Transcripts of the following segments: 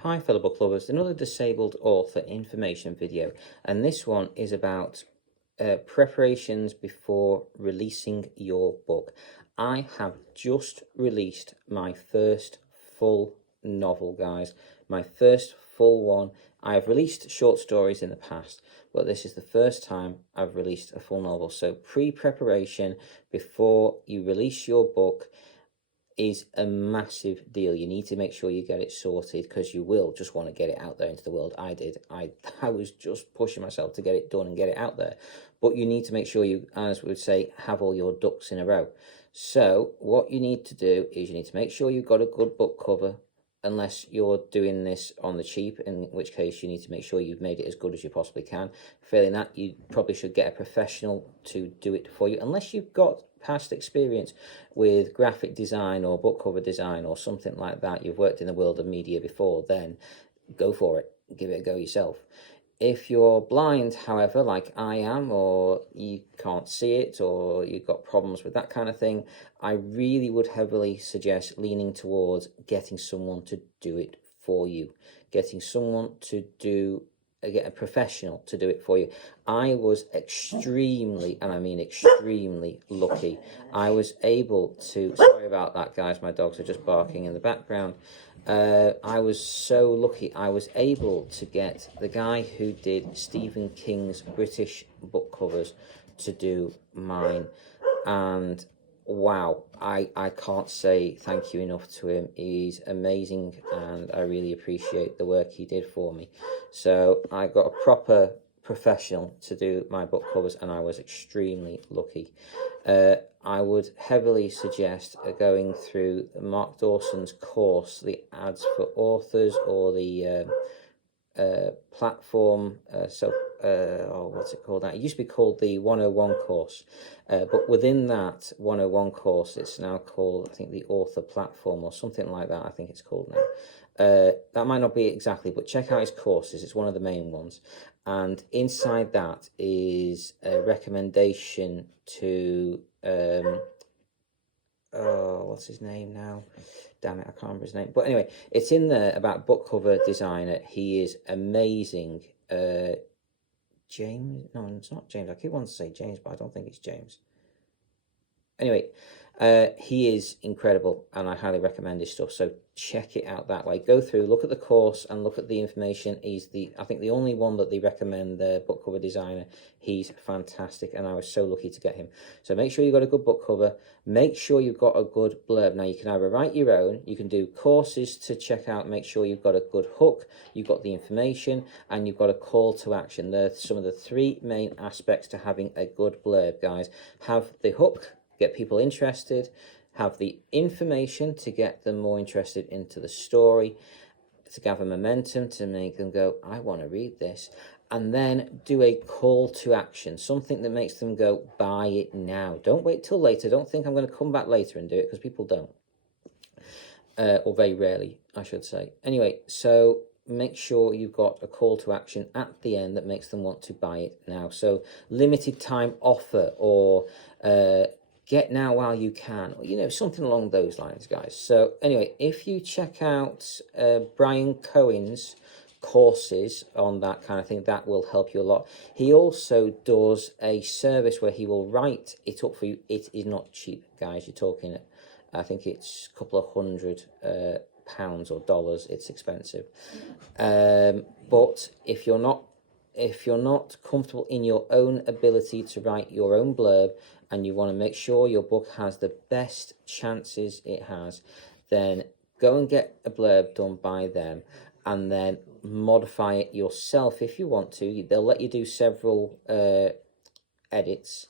Hi fellow book lovers, another disabled author information video, and this one is about preparations before releasing your book. I have just released my first full novel, guys, my first full one. I have released short stories in the past, but this is the first time I've released a full novel. So pre-preparation before you release your book is a massive deal. You need to make sure you get it sorted, because you will just want to get it out there into the world. I did. I was just pushing myself to get it done and get it out there. But you need to make sure you, as we would say, have all your ducks in a row. So what you need to do is you need to make sure you've got a good book cover, unless you're doing this on the cheap, in which case you need to make sure you've made it as good as you possibly can. Failing that, you probably should get a professional to do it for you, unless you've got past experience with graphic design or book cover design or something like that. You've worked in the world of media before, then go for it. Give it a go yourself. If you're blind, however, like I am, or you can't see it, or you've got problems with that kind of thing, I really would heavily suggest leaning towards getting someone to do it for you. Getting someone to get a professional to do it for you. I was extremely, and I mean extremely, lucky. I was able to, sorry about that, guys, my dogs are just barking in the background. I was so lucky. I was able to get the guy who did Stephen King's British book covers to do mine, and wow, I can't say thank you enough to him. He's amazing, and I really appreciate the work he did for me. So I got a proper professional to do my book covers, and I was extremely lucky. I would heavily suggest going through Mark Dawson's course, the Ads for Authors, or the platform, what's it called now? It used to be called the 101 course, but within that 101 course, it's now called, I think, the Author Platform or something like that. I think it's called now. That might not be exactly, but check out his courses. It's one of the main ones, and inside that is a recommendation to what's his name now? Damn it, I can't remember his name. But anyway, it's in there about book cover designer. He is amazing. James? No, it's not James. I keep wanting to say James, but I don't think it's James. Anyway, he is incredible, and I highly recommend his stuff. So check it out that way. Go through, look at the course, and look at the information. He's I think the only one that they recommend, the book cover designer. He's fantastic, and I was so lucky to get him. So make sure you've got a good book cover. Make sure you've got a good blurb. Now, you can either write your own, you can do courses to check out, make sure you've got a good hook, you've got the information, and you've got a call to action. They're some of the three main aspects to having a good blurb, guys. Have the hook, get people interested, have the information to get them more interested into the story, to gather momentum, to make them go, I want to read this, and then do a call to action, something that makes them go, buy it now. Don't wait till later. Don't think I'm going to come back later and do it, because people don't, or very rarely, I should say. Anyway, so make sure you've got a call to action at the end that makes them want to buy it now. So limited time offer, or get now while you can, or, you know, something along those lines, guys. So anyway, if you check out Brian Cohen's courses on that kind of thing, that will help you a lot. He also does a service where he will write it up for you. It is not cheap, guys. You're talking, I think it's a couple of £100 or dollars. It's expensive. But if you're not comfortable in your own ability to write your own blurb, and you want to make sure your book has the best chances it has, then go and get a blurb done by them, and then modify it yourself if you want to. They'll let you do several edits,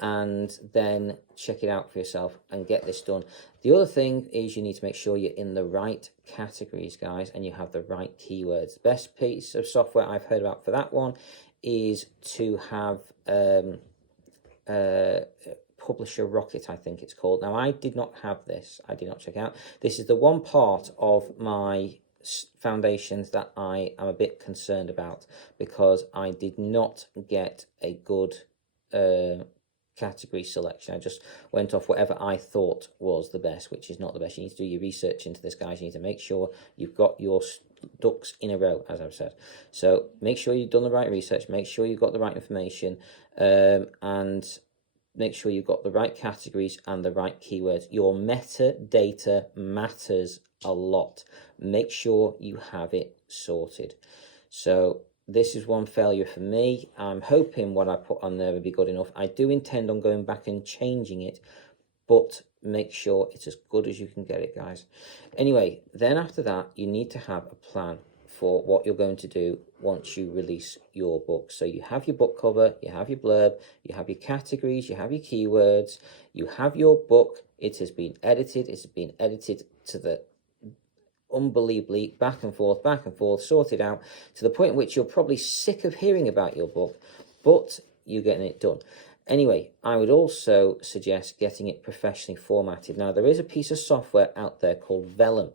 and then check it out for yourself and get this done. The other thing is you need to make sure you're in the right categories, guys, and you have the right keywords. The best piece of software I've heard about for that one is to have Publisher Rocket, I think it's called. Now, I did not have this. I did not check out. This is the one part of my foundations that I am a bit concerned about, because I did not get a good category selection. I just went off whatever I thought was the best, which is not the best. You need to do your research into this, guys. You need to make sure you've got your ducks in a row, as I've said. So make sure you've done the right research, make sure you've got the right information, and make sure you've got the right categories and the right keywords. Your metadata matters a lot. Make sure you have it sorted. So this is one failure for me. I'm hoping what I put on there will be good enough. I do intend on going back and changing it, but make sure it's as good as you can get it, guys. Anyway, then after that, you need to have a plan for what you're going to do once you release your book. So you have your book cover, you have your blurb, you have your categories, you have your keywords, you have your book. It has been edited. It's been edited to the unbelievably back and forth, sorted out to the point in which you're probably sick of hearing about your book, but you're getting it done. Anyway, I would also suggest getting it professionally formatted. Now, there is a piece of software out there called Vellum,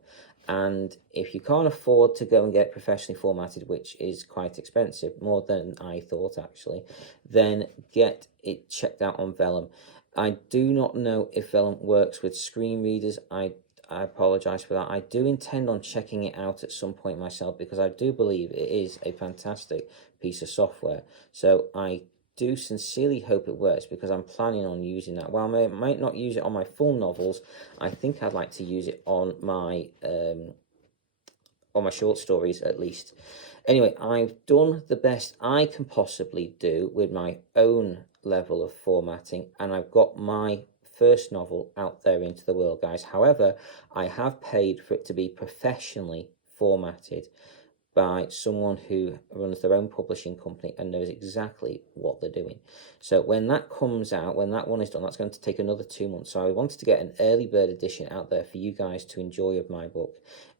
and if you can't afford to go and get it professionally formatted, which is quite expensive, more than I thought actually, then get it checked out on Vellum. I do not know if Vellum works with screen readers. I apologize for that. I do intend on checking it out at some point myself, because I do believe it is a fantastic piece of software. So I do sincerely hope it works, because I'm planning on using that. While I might not use it on my full novels, I think I'd like to use it on my short stories at least. Anyway, I've done the best I can possibly do with my own level of formatting, and I've got my first novel out there into the world, guys. However, I have paid for it to be professionally formatted by someone who runs their own publishing company and knows exactly what they're doing. So when that comes out, when that one is done, that's going to take another 2 months. So I wanted to get an early bird edition out there for you guys to enjoy of my book.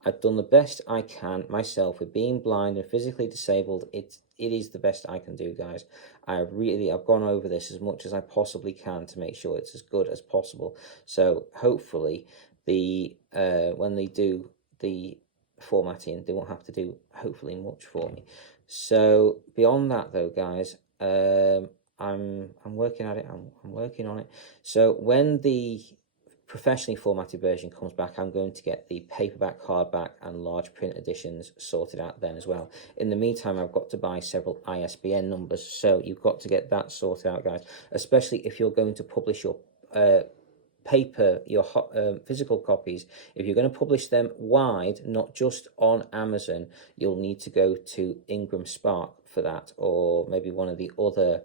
I've done the best I can myself with being blind and physically disabled. It is the best I can do, guys. I've gone over this as much as I possibly can to make sure it's as good as possible. So hopefully when they do the formatting, they won't have to do hopefully much for me. So beyond that though, guys, I'm working at it. I'm working on it. So when the professionally formatted version comes back, I'm going to get the paperback, hardback and large print editions sorted out then as well. In the meantime, I've got to buy several ISBN numbers, so you've got to get that sorted out, guys, especially if you're going to publish your paper, your physical copies. If you're going to publish them wide, not just on Amazon, you'll need to go to Ingram Spark for that, or maybe one of the other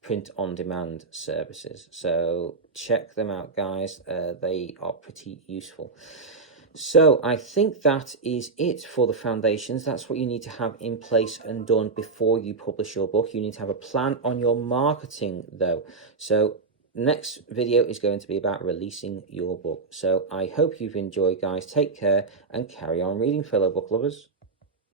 print on demand services. So check them out, guys. They are pretty useful. So I think that is it for the foundations. That's what you need to have in place and done before you publish your book. You need to have a plan on your marketing though. So next video is going to be about releasing your book. So I hope you've enjoyed, guys. Take care and carry on reading, fellow book lovers.